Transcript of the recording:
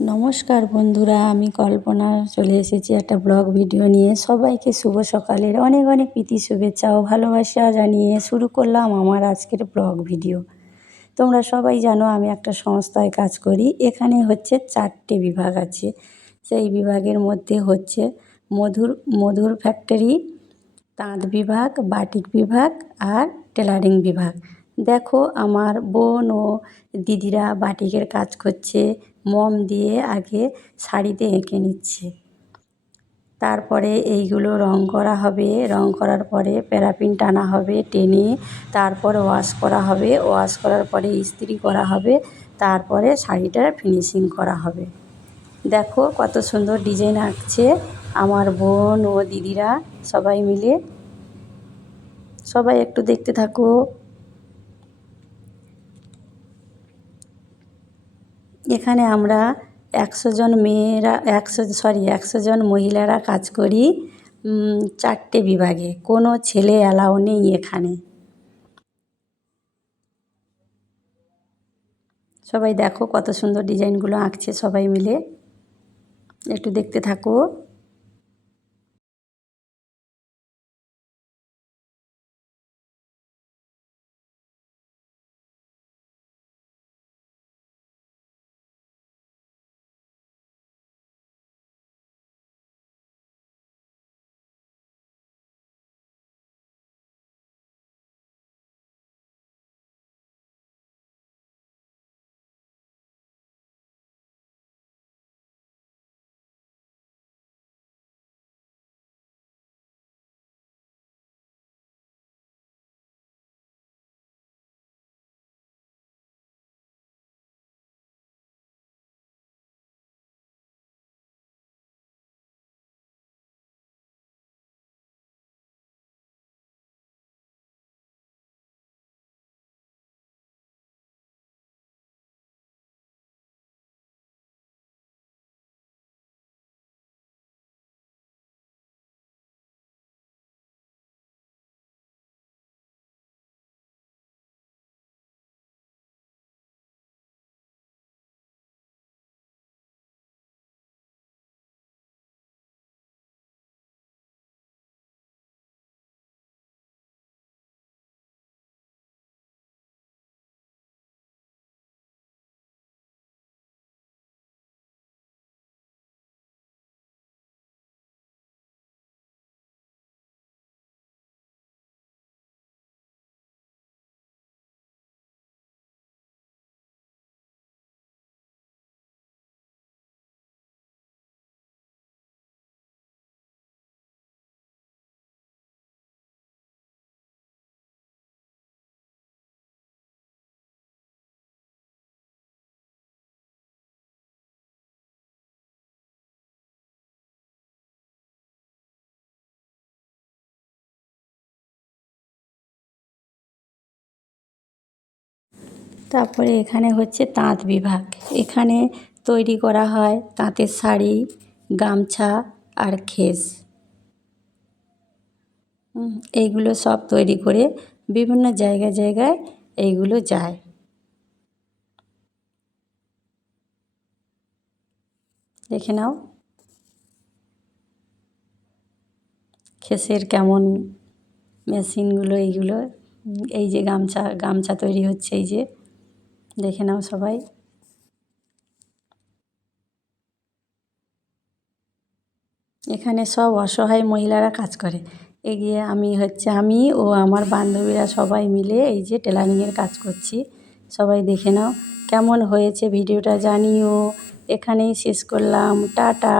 নমস্কার বন্ধুরা, আমি কল্পনা চলে এসেছি একটা ব্লগ ভিডিও নিয়ে। সবাইকে শুভ সকালের অনেক অনেক প্রীতি শুভেচ্ছা ও ভালোবাসা জানিয়ে শুরু করলাম আমার আজকের ব্লগ ভিডিও। তোমরা সবাই জানো আমি একটা সংস্থায় কাজ করি। এখানে হচ্ছে 4টে বিভাগ আছে। সেই বিভাগের মধ্যে হচ্ছে মধুর মধুর ফ্যাক্টরি, তাঁত বিভাগ, বাটিক বিভাগ আর টেলারিং বিভাগ। দেখো আমার বোন ও দিদিরা বাটিকের কাজ করছে। মোম দিয়ে আগে শাড়িতে এঁকে নিচ্ছে, তারপরে এইগুলো রং করা হবে। রং করার পরে প্যারাফিন টানা হবে, টেনে তারপর ওয়াশ করা হবে। ওয়াশ করার পরে ইস্ত্রি করা হবে, তারপরে শাড়িটার ফিনিশিং করা হবে। দেখো কত সুন্দর ডিজাইন আঁকছে আমার বোন ও দিদিরা সবাই মিলে। সবাই একটু দেখতে থাকো। এখানে আমরা 100 জন মেয়েরা 100 জন মহিলারা কাজ করি 4টে বিভাগে। কোনো ছেলে অ্যালাউ নেই এখানে। সবাই দেখো কত সুন্দর ডিজাইনগুলো আঁকছে সবাই মিলে, একটু দেখতে থাকো। তারপরে এখানে হচ্ছে তাঁত বিভাগ। এখানে তৈরি করা হয় তাঁতের শাড়ি, গামছা আর খেস। এইগুলো সব তৈরি করে বিভিন্ন জায়গায় জায়গায় এইগুলো যায়। দেখে নাও খেসের কেমন মেশিনগুলো এইগুলো। এই যে গামছা গামছা তৈরি হচ্ছে, এই যে দেখে নাও সবাই। এখানে সব অসহায় মহিলারা কাজ করে। এগিয়ে আমি ও আমার বান্ধবীরা সবাই মিলে এই যে টেলারিংয়ের কাজ করছি। সবাই দেখে নাও কেমন হয়েছে ভিডিওটা জানিও। এখানেই শেষ করলাম, টাটা।